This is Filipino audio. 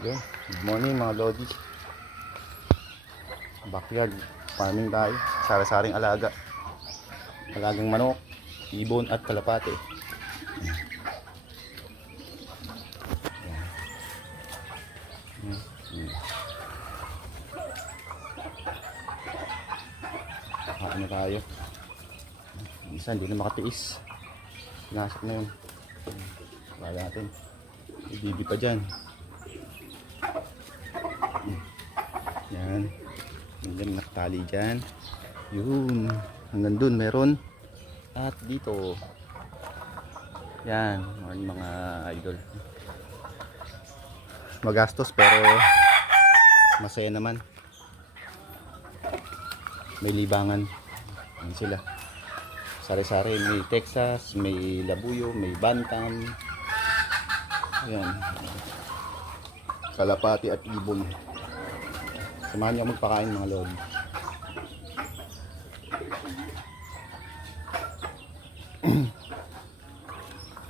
Yun. Good morning mga lodi. Backyard farming tayo. Sari-saring alaga. Alagang manok, ibon at kalapate. Kain na tayo. Minsan hindi na makatiis. Pinasak na yun. Wala natin. May bibi pa dyan. Yan. Hanggang nakatali dyan. Yun. Hanggang dun meron. At dito. Yan. Mga idol. Magastos pero masaya naman. May libangan. Yan sila. Sari-sari. May Texas, may Labuyo, may Bantam. Yan. Kalapati at ibon. Samahan niyo magpakain mga lord.